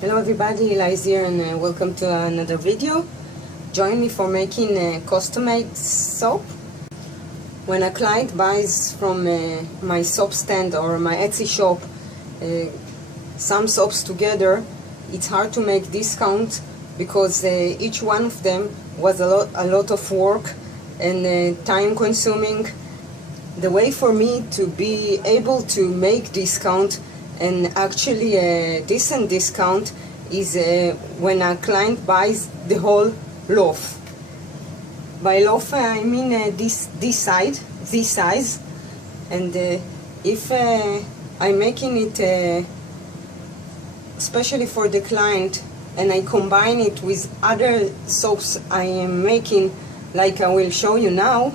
Hello everybody, Hiלה is here and welcome to another video. Join me for making custom-made soap. When a client buys from my soap stand or my Etsy shop some soaps together, it's hard to make discount because each one of them was a lot of work and time consuming. The way for me to be able to make discount and actually a decent discount is when a client buys the whole loaf. By loaf I mean this size, and if I'm making it especially for the client and I combine it with other soaps I am making, like I will show you now,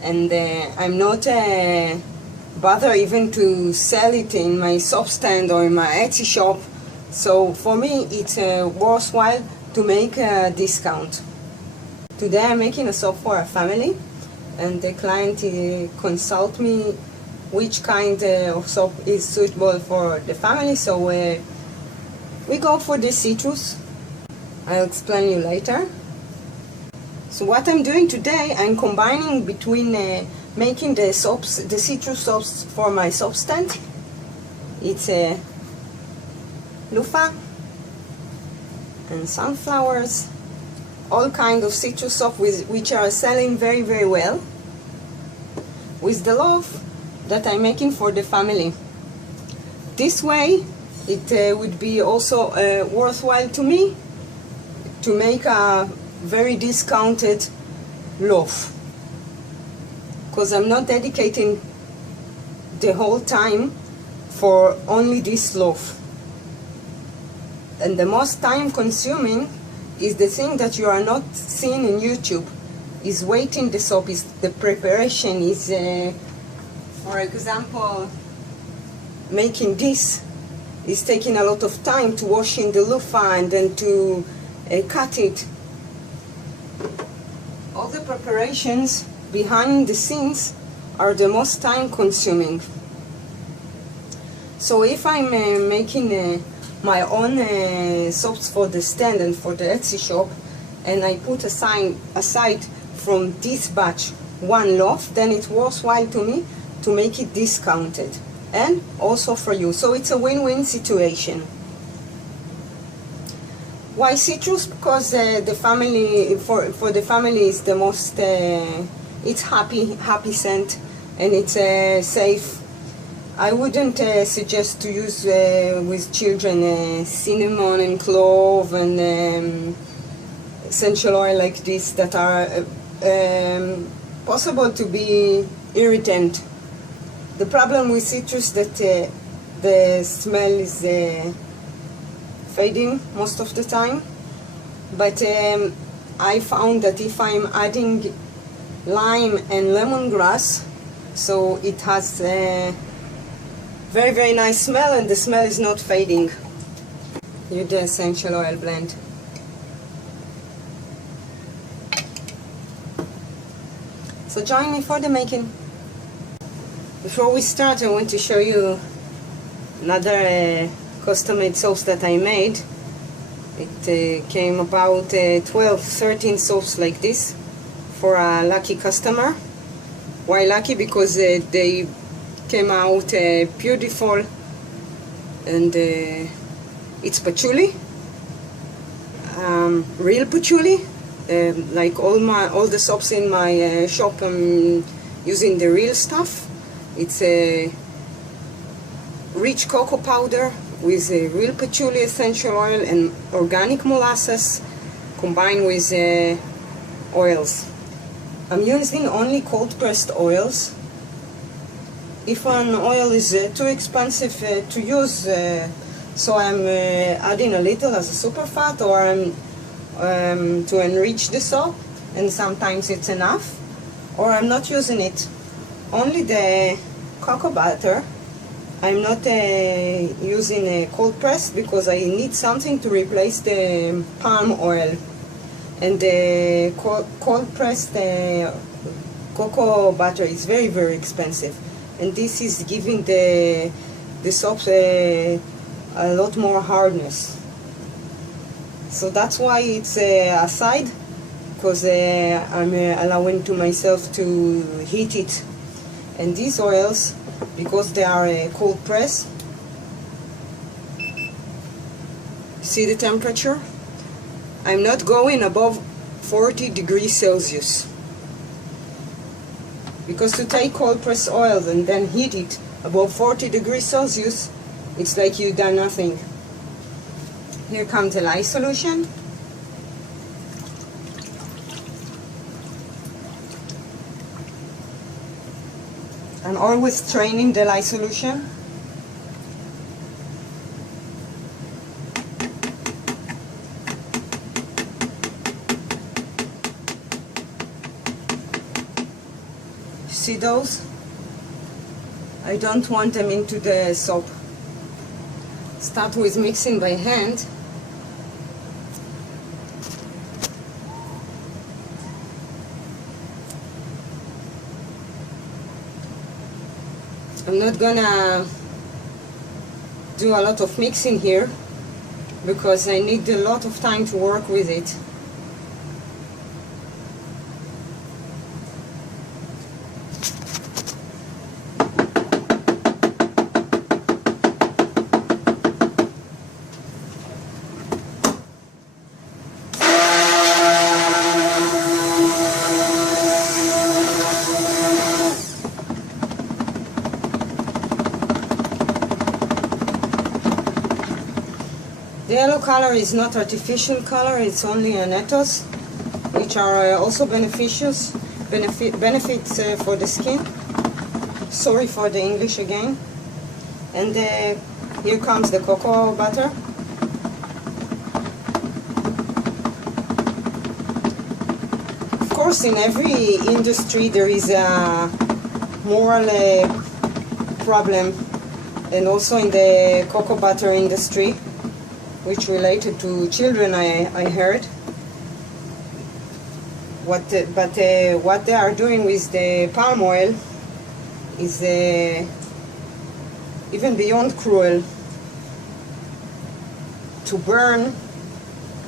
and I'm not bother even to sell it in my soap stand or in my Etsy shop. So for me it's worthwhile to make a discount. Today I'm making a soap for a family, and the client consult me which kind of soap is suitable for the family, so we go for the citrus. I'll explain you later. So what I'm doing today, I'm combining between making the soaps, the citrus soaps for my soap stand. It's loofah and sunflowers, all kinds of citrus soap which are selling very well, with the loaf that I'm making for the family. This way it would be also worthwhile to me to make a very discounted loaf, because I'm not dedicating the whole time for only this loaf. And the most time consuming is the thing that you are not seeing in YouTube, is waiting the soap, is the preparation, is for example making this is taking a lot of time to wash in the loofah and then to cut it. All the preparations behind the scenes are the most time consuming. So if I'm making my own soaps for the stand and for the Etsy shop, and I put aside from this batch one loaf, then it's worthwhile to me to make it discounted, and also for you. So it's a win-win situation. Why citrus? Because the family, for the family, is the most it's happy scent, and it's safe. I wouldn't suggest to use with children cinnamon and clove and essential oil like this that are possible to be irritant. The problem with citrus that the smell is fading most of the time, but I found that if I'm adding lime and lemongrass, so it has very nice smell, and the smell is not fading. Here's the essential oil blend. So join me for the making. Before we start, I want to show you another custom-made soaps that I made. It came about 12-13 soaps like this for a lucky customer. Why lucky? Because they came out beautiful, and it's patchouli, real patchouli. Like all the soaps in my shop, I'm using the real stuff. It's a rich cocoa powder with real patchouli essential oil and organic molasses combined with oils. I'm using only cold pressed oils. If an oil is too expensive to use, so I'm adding a little as a super fat, or to enrich the soap, and sometimes it's enough, or I'm not using it. Only the cocoa butter. I'm not using a cold press because I need something to replace the palm oil, and the cold pressed cocoa butter is very expensive, and this is giving the soap a lot more hardness. So that's why it's aside, because I'm allowing to myself to heat it. And these oils, because they are cold press, see the temperature? I'm not going above 40 degrees Celsius. Because to take cold press oil and then heat it above 40 degrees Celsius, it's like you've done nothing. Here comes the lye solution. I'm always straining the lye solution. See those? I don't want them into the soap. Start with mixing by hand. I'm not gonna do a lot of mixing here because I need a lot of time to work with it. The yellow color is not artificial color, it's only an ethos, which are also benefits for the skin. Sorry for the English again. And here comes the cocoa butter. Of course, in every industry there is a moral problem, and also in the cocoa butter industry, which related to children, I heard. What they are doing with the palm oil is even beyond cruel. To burn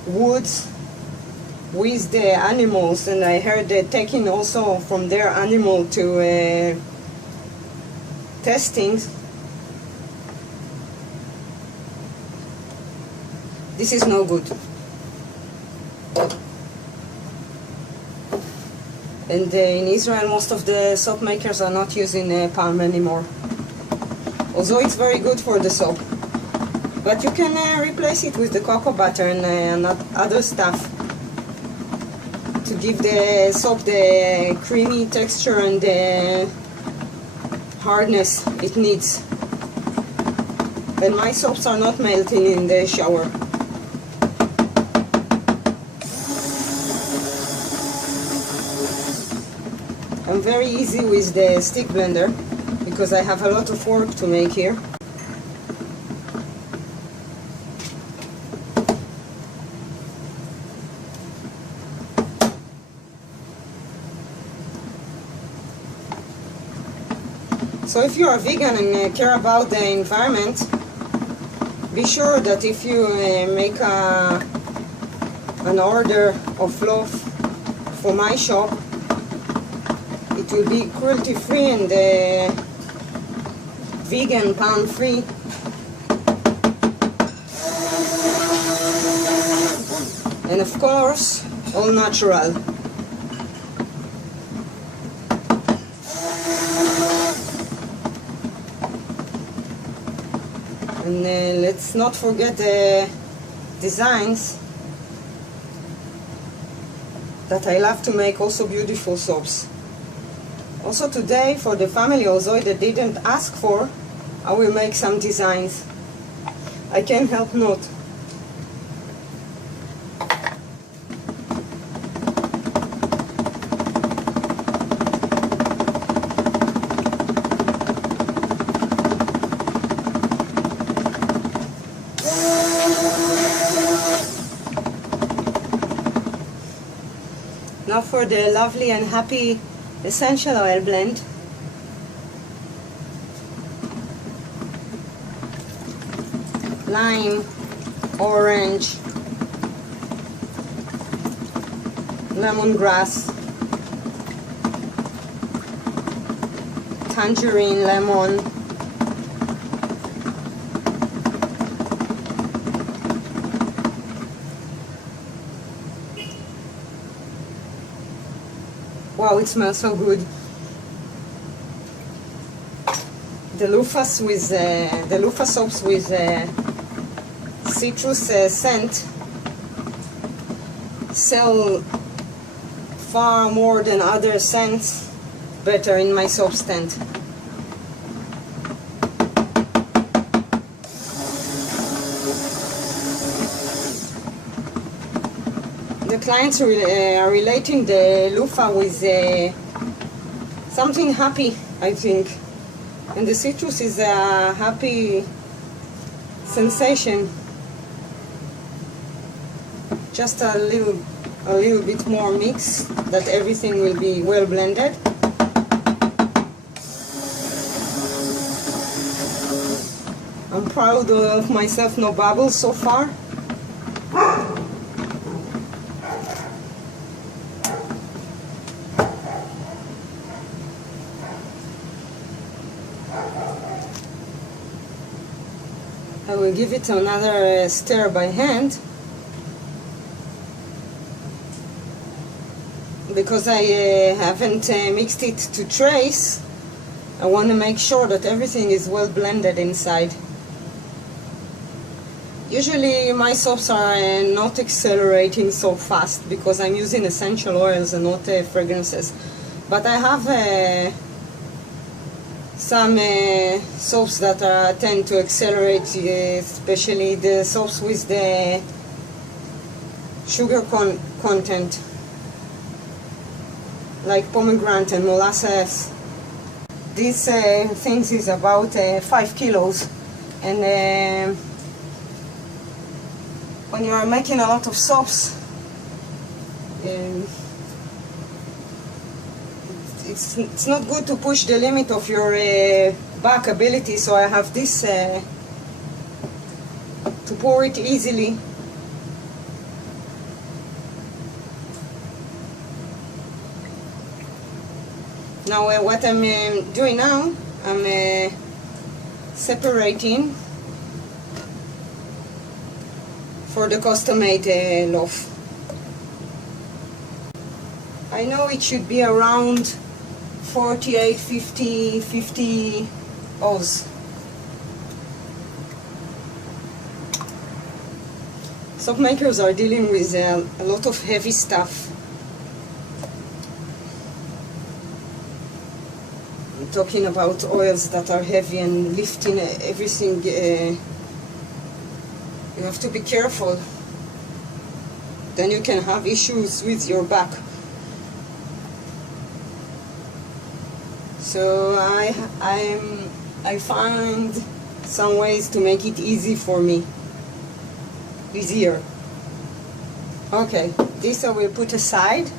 woods with the animals, and I heard they're taking also from their animal to testing. This is no good. And in Israel, most of the soap makers are not using palm anymore. Although it's very good for the soap. But you can replace it with the cocoa butter and other stuff to give the soap the creamy texture and the hardness it needs. And my soaps are not melting in the shower. I'm very easy with the stick blender because I have a lot of work to make here. So if you are vegan and care about the environment, be sure that if you make an order of loaf for my shop, it will be cruelty-free and vegan, palm-free. And of course, all natural. And let's not forget the designs that I love to make also beautiful soaps. Also today, for the family, although they didn't ask for, I will make some designs. I can't help not. Now for the lovely and happy essential oil blend. Lime, orange, lemongrass, tangerine, lemon, wow, it smells so good. The loofah soaps with citrus scent sell far more than other scents better in my soap stand. The clients are relating the loofah with something happy, I think. And the citrus is a happy sensation. Just a little bit more mix, that everything will be well blended. I'm proud of myself, no bubbles so far. I will give it another stir by hand, because I haven't mixed it to trace. I want to make sure that everything is well blended inside. Usually my soaps are not accelerating so fast because I'm using essential oils and not fragrances. But I have some soaps that tend to accelerate, especially the soaps with the sugar content, like pomegranate and molasses. These things is about 5 kilos, and when you are making a lot of soaps, it's not good to push the limit of your back ability, so I have this to pour it easily. Now what I'm doing now, I'm separating for the custom-made loaf. I know it should be around 48, 50 Oz. Soap makers are dealing with a lot of heavy stuff. I'm talking about oils that are heavy and lifting everything. You have to be careful. Then you can have issues with your back. So I find some ways to make it easy for me. Easier. Okay, this I will put aside.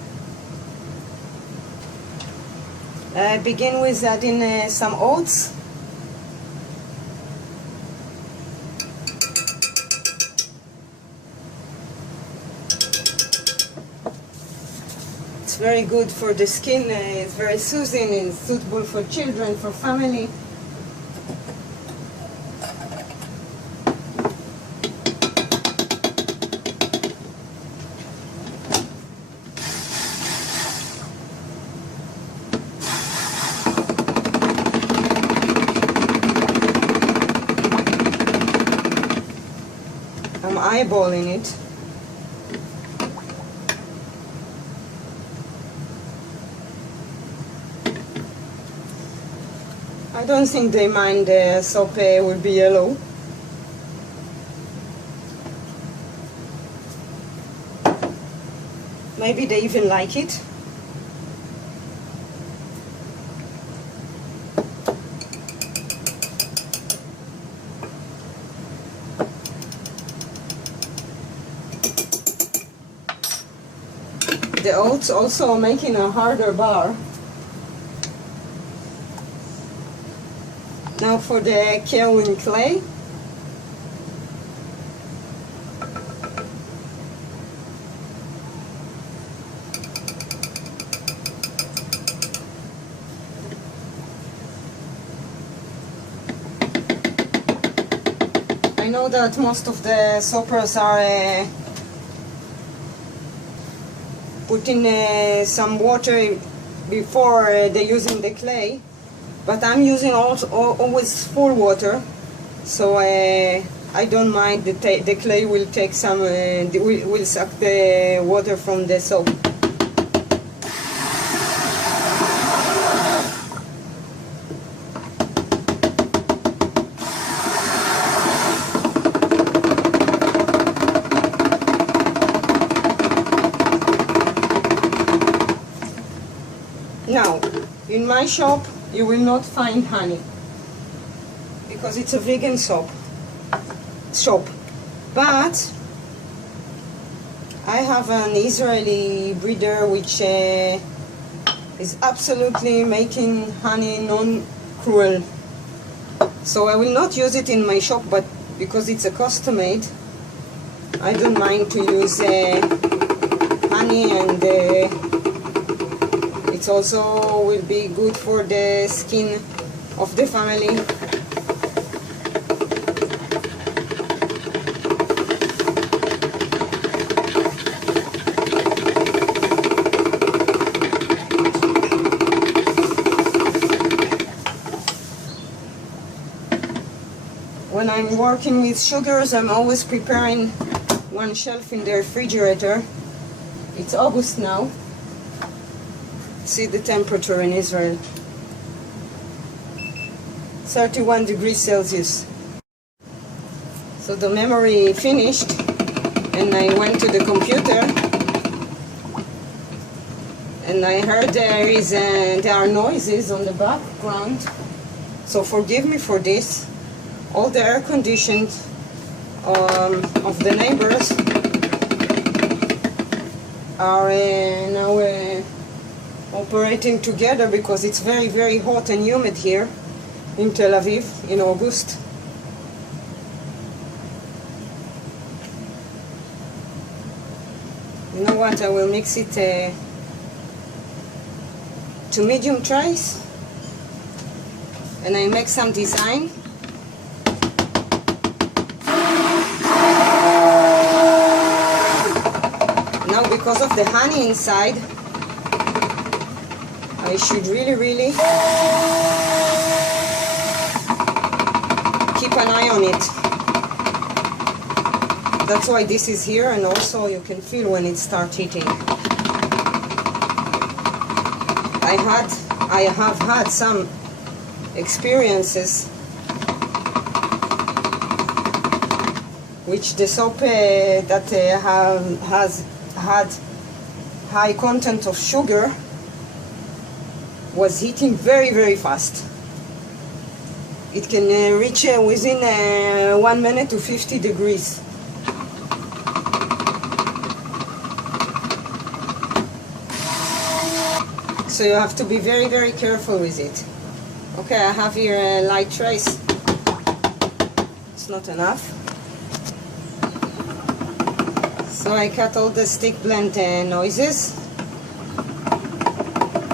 I begin with adding some oats. It's very good for the skin, it's very soothing, it's suitable for children, for family. I'm eyeballing it. I don't think they mind the soap will be yellow. Maybe they even like it. The oats also making a harder bar. Now for the kaolin clay. know that most of the soppers are putting some water before they're using the clay, but I'm using always full water, so I don't mind. The clay will take some, will suck the water from the soap. Now, in my shop, you will not find honey because it's a vegan shop. But I have an Israeli breeder which is absolutely making honey non-cruel. So I will not use it in my shop, but because it's a custom made, I don't mind to use honey, and it also will be good for the skin of the family. When I'm working with sugars, I'm always preparing one shelf in the refrigerator. It's August now. See the temperature in Israel. 31 degrees Celsius. So the memory finished and I went to the computer and I heard there are noises on the background. So forgive me for this. All the air conditions of the neighbors are now operating together because it's very, very hot and humid here in Tel Aviv in August. You know what? I will mix it to medium trays and I make some design. Now, because of the honey inside, I should really keep an eye on it. That's why this is here, and also you can feel when it starts heating. I have had some experiences which the soap that has had high content of sugar was heating very, very fast. It can reach within 1 minute to 50 degrees. So you have to be very, very careful with it. Okay, I have here a light trace. It's not enough. So I cut all the stick blend noises.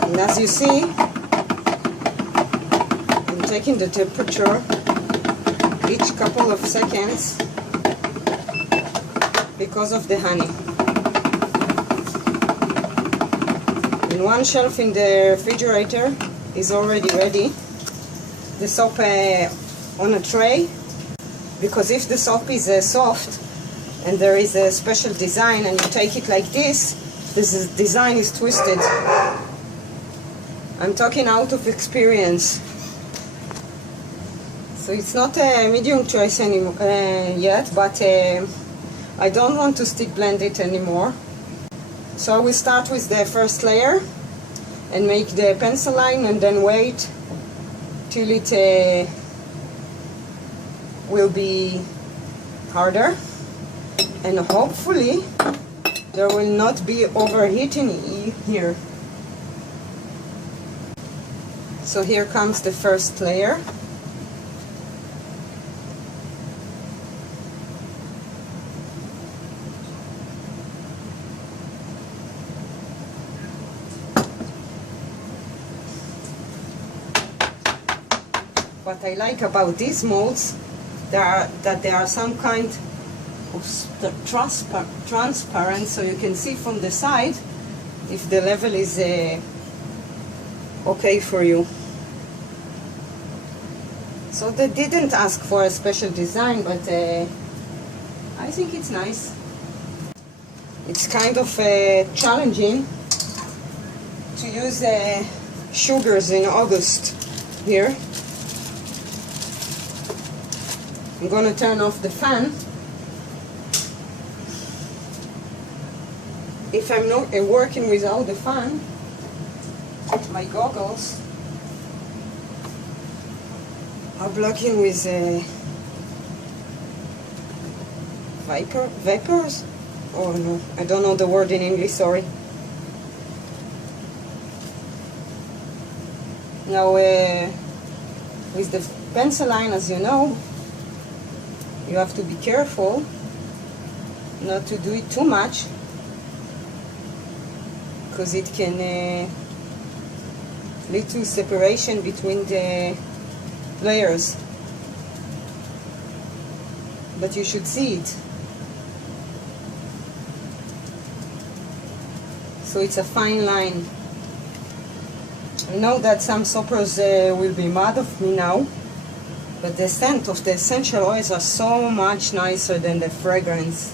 And as you see, I'm taking the temperature each couple of seconds because of the honey. And one shelf in the refrigerator is already ready. The soap on a tray, because if the soap is soft and there is a special design and you take it like this design is twisted. I'm talking out of experience. So it's not a medium choice anymore yet, but I don't want to stick blend it anymore. So I will start with the first layer and make the pencil line and then wait till it will be harder, and hopefully there will not be overheating here. So here comes the first layer. What I like about these molds there are some kind of transparent, so you can see from the side if the level is okay for you. So they didn't ask for a special design, but I think it's nice. It's kind of challenging to use sugars in August here. I'm gonna turn off the fan. If I'm not working without the fan, my goggles are blocking with vapors? Oh no, I don't know the word in English, sorry. Now with the pencil line, as you know, you have to be careful not to do it too much, because it can lead to separation between the layers. But you should see it. So it's a fine line. I know that some soppers will be mad of me now, but the scent of the essential oils are so much nicer than the fragrance.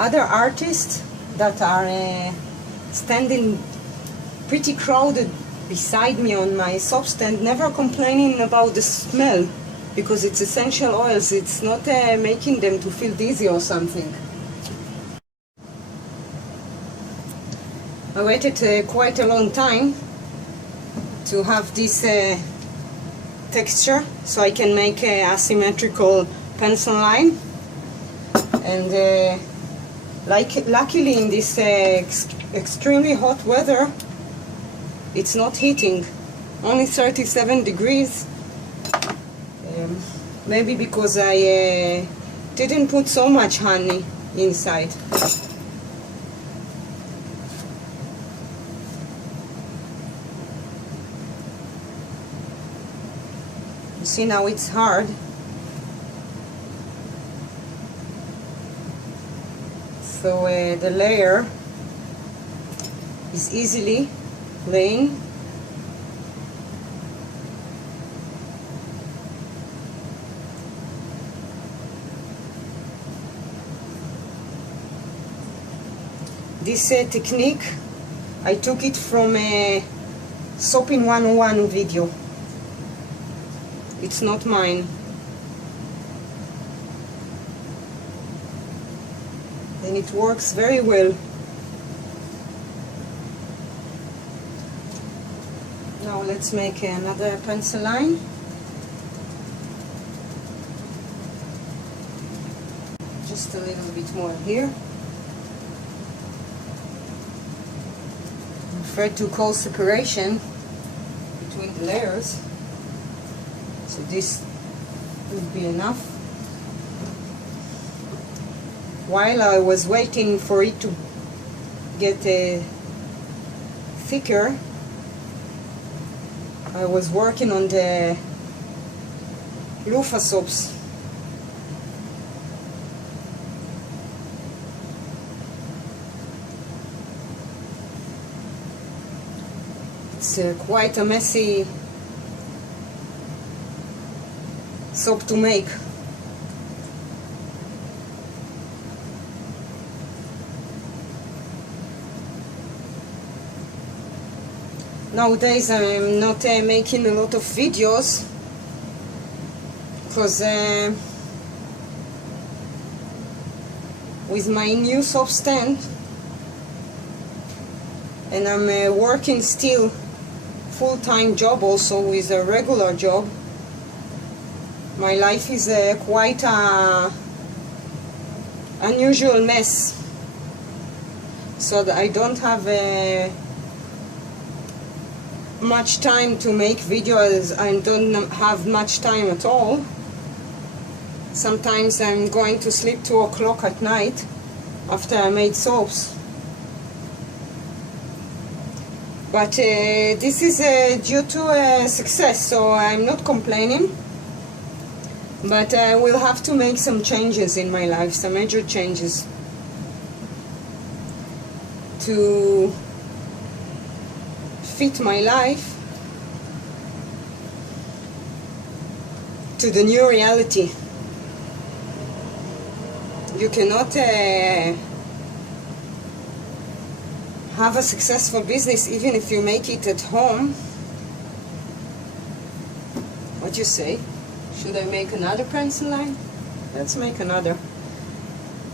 Other artists that are standing pretty crowded beside me on my soap stand never complaining about the smell, because it's essential oils. It's not making them to feel dizzy or something. I waited quite a long time to have this texture so I can make an asymmetrical pencil line. And luckily in this extremely hot weather, it's not heating, only 37 degrees. Maybe because I didn't put so much honey inside. You see, now it's hard. So the layer is easily laying. This technique, I took it from a Soaping 101 video. It's not mine. And it works very well. Now let's make another pencil line. Just a little bit more here. I prefer to cause separation between the layers. So this would be enough. While I was waiting for it to get thicker, I was working on the loofah soaps. It's quite a messy soap to make. Nowadays I'm not making a lot of videos because with my new soap stand, and I'm working still full-time job also with a regular job, my life is quite a unusual mess, so that I don't have much time to make videos. I don't have much time at all. Sometimes I'm going to sleep 2 o'clock at night after I made soaps. But this is due to success, so I'm not complaining. But I will have to make some changes in my life, some major changes to fit my life to the new reality. You cannot have a successful business even if you make it at home. What do you say? Should I make another pencil line? Let's make another.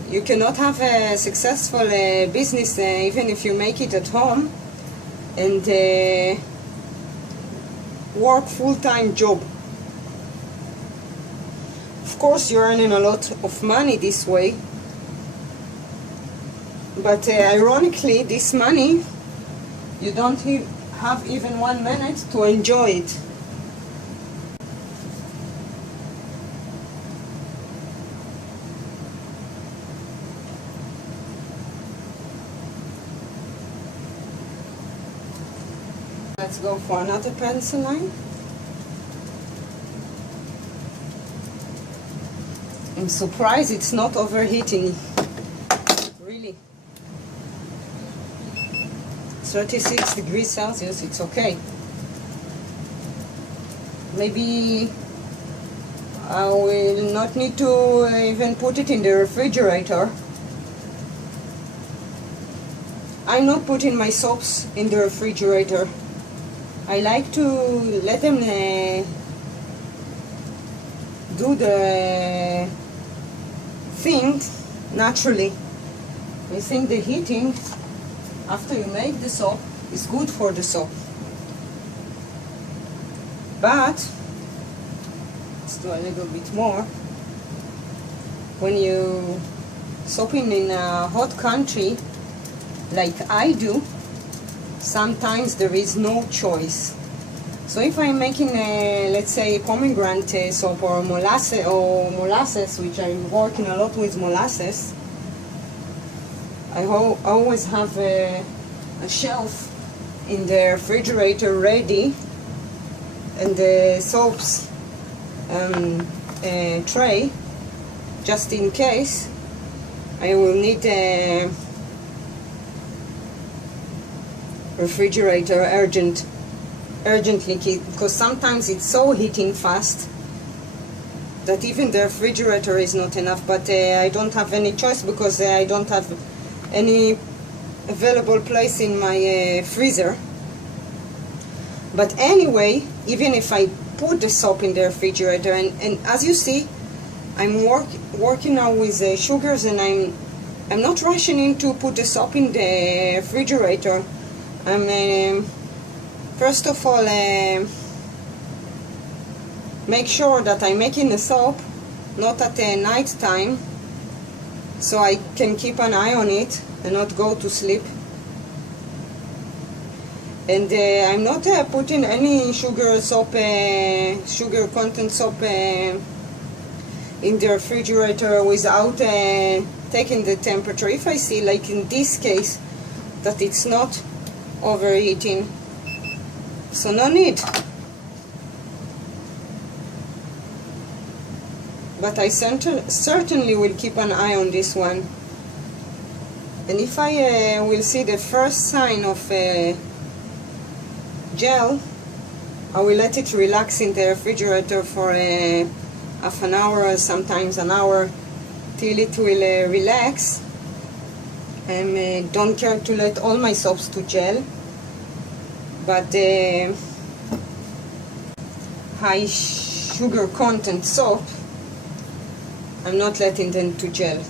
You cannot have a successful business even if you make it at home and work full-time job. Of course you're earning a lot of money this way, but ironically this money you don't have even 1 minute to enjoy it. Let's go for another pencil line. I'm surprised it's not overheating. Really. 36 degrees Celsius, it's okay. Maybe I will not need to even put it in the refrigerator. I'm not putting my soaps in the refrigerator. I like to let them do the thing naturally. I think the heating after you make the soap is good for the soap. But let's do a little bit more. When you soaping in a hot country like I do, sometimes there is no choice. So if I'm making let's say pomegranate soap or molasses, which I'm working a lot with molasses, I always have a shelf in the refrigerator ready, and the soaps tray, just in case I will need a refrigerator urgently, because sometimes it's so heating fast that even the refrigerator is not enough. But I don't have any choice because I don't have any available place in my freezer. But anyway, even if I put the soap in the refrigerator, and as you see, I'm working now with sugars, and I'm not rushing in to put the soap in the refrigerator. I'm first of all make sure that I'm making the soap not at night time, so I can keep an eye on it and not go to sleep. And I'm not putting any sugar content soap in the refrigerator without taking the temperature. If I see, like in this case, that it's not overheating, so no need. But I certainly will keep an eye on this one. And if I will see the first sign of gel, I will let it relax in the refrigerator for half an hour or sometimes an hour till it will relax. I don't care to let all my soaps to gel, but high sugar content soap, I'm not letting them to gel.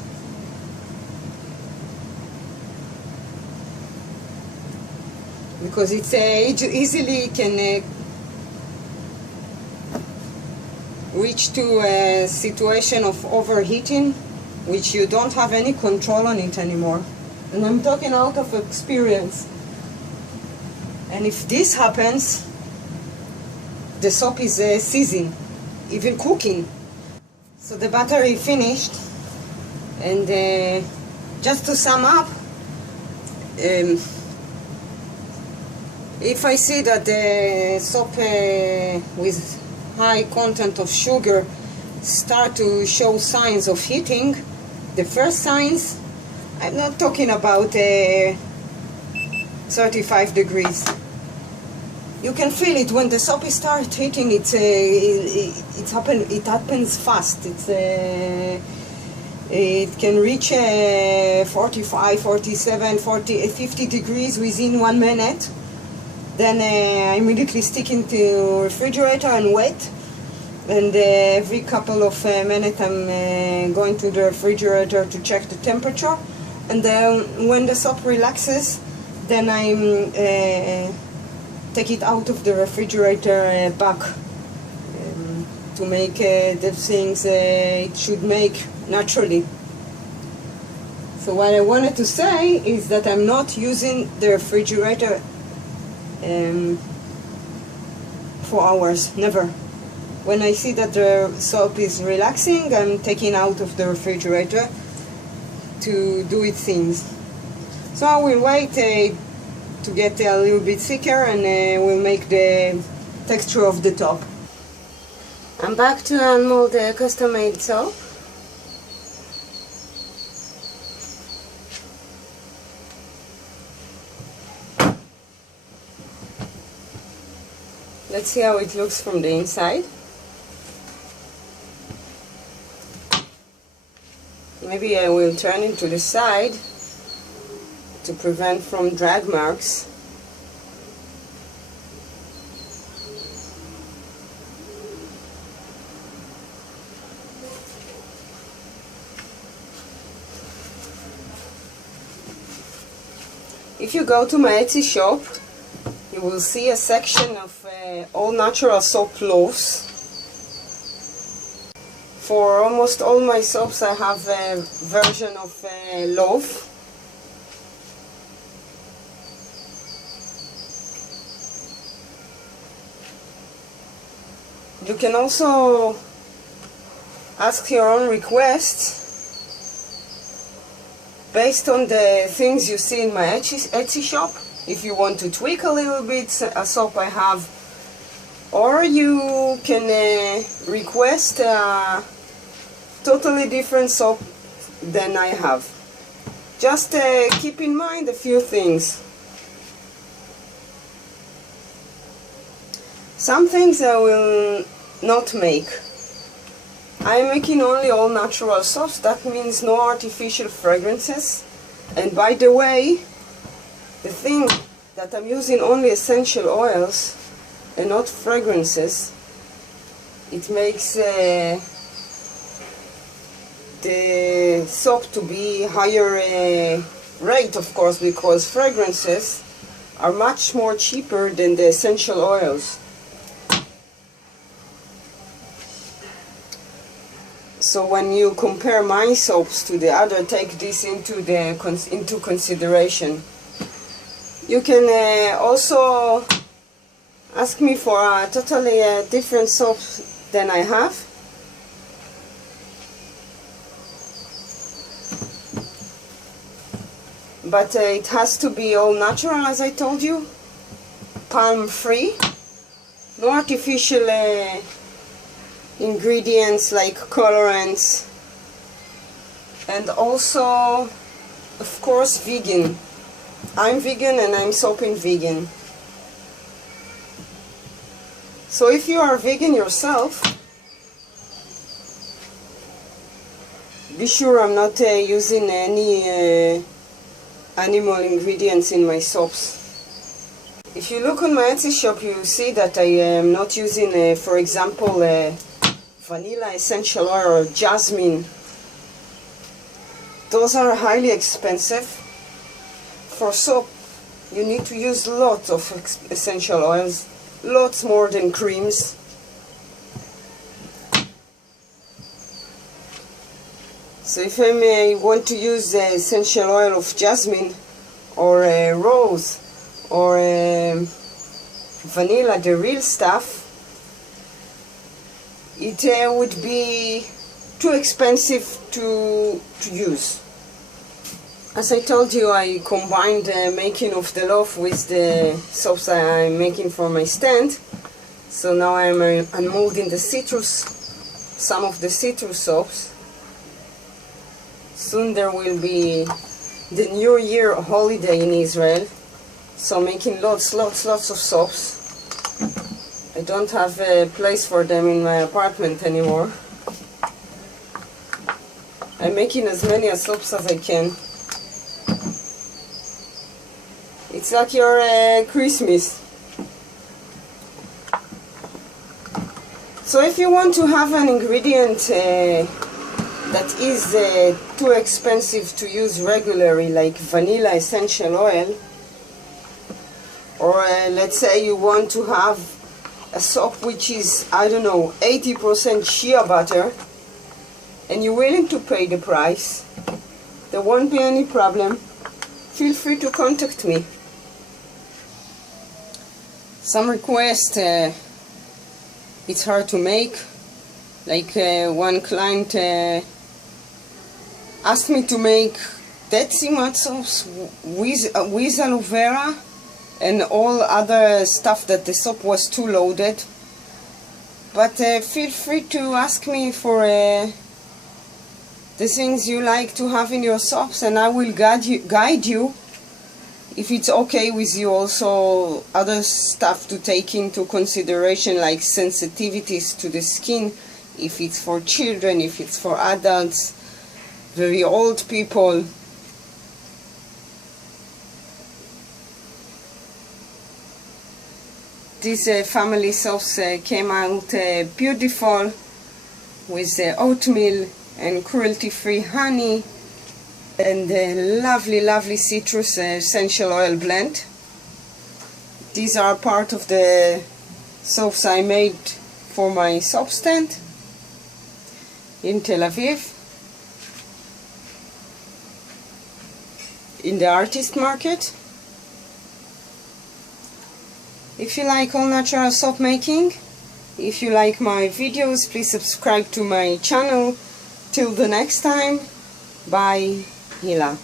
Because it's easily can reach to a situation of overheating, which you don't have any control on it anymore. And I'm talking out of experience. And if this happens, the soap is seizing, even cooking. So the battery finished, and just to sum up, If I see that the soap with high content of sugar start to show signs of heating, the first signs, I'm not talking about 35 degrees. You can feel it when the soap starts heating. It happens fast. It can reach 45, 47, 40, 50 degrees within 1 minute. Then I immediately stick into refrigerator and wait. And every couple of minutes I'm going to the refrigerator to check the temperature. And then when the soap relaxes, then I'm take it out of the refrigerator back to make the things it should make naturally. So what I wanted to say is that I'm not using the refrigerator for hours, never. When I see that the soap is relaxing, I'm taking out of the refrigerator to do its things. So I will wait to get a little bit thicker, and we'll make the texture of the top. I'm back to unmold the custom-made soap. Let's see how it looks from the inside. Maybe I will turn it to the side to prevent from drag marks. If you go to my Etsy shop, you will see a section of all natural soap loaves. For almost all my soaps I have a version of loaf. You can also ask your own requests based on the things you see in my Etsy shop. If you want to tweak a little bit a soap I have, or you can request a totally different soap than I have. Just keep in mind a few things. Some things I will not make. I'm making only all natural soaps. That means no artificial fragrances. And by the way, the thing that I'm using only essential oils and not fragrances, it makes the soap to be higher rate, of course, because fragrances are much more cheaper than the essential oils. So when you compare my soaps to the other, take this into consideration. You can also ask me for a totally different soap than I have. But it has to be all natural, as I told you, palm free, no artificial ingredients like colorants, and also, of course, vegan. I'm vegan and I'm soaping vegan. So if you are vegan yourself, be sure I'm not using any animal ingredients in my soaps. If you look on my Etsy shop, you see that I am not using, for example, vanilla essential oil or jasmine. Those are highly expensive. For soap, you need to use lots of essential oils, lots more than creams. So if I want to use the essential oil of jasmine or rose or vanilla, the real stuff, it would be too expensive to use. As I told you, I combined the making of the loaf with the soaps that I'm making for my stand. So now I'm unmolding the some of the citrus soaps. Soon there will be the New Year holiday in Israel, so making lots of soaps. I don't have a place for them in my apartment anymore. I'm making as many soaps as I can. It's like your Christmas. So if you want to have an ingredient that is too expensive to use regularly, like vanilla essential oil, or let's say you want to have a soap which is, I don't know, 80% shea butter, and you're willing to pay the price, there won't be any problem. Feel free to contact me. Some requests, it's hard to make. Like one client asked me to make Dead Sea mud soaps with aloe vera and all other stuff that the soap was too loaded. But feel free to ask me for the things you like to have in your soaps, and I will guide you if it's okay with you. Also other stuff to take into consideration, like sensitivities to the skin, if it's for children, if it's for adults, very old people. These family soaps came out beautiful with oatmeal and cruelty-free honey and a lovely citrus essential oil blend. These are part of the soaps I made for my soap stand in Tel Aviv, in the artist market. If you like all natural soap making, if you like my videos, please subscribe to my channel. Till the next time, bye. Hila.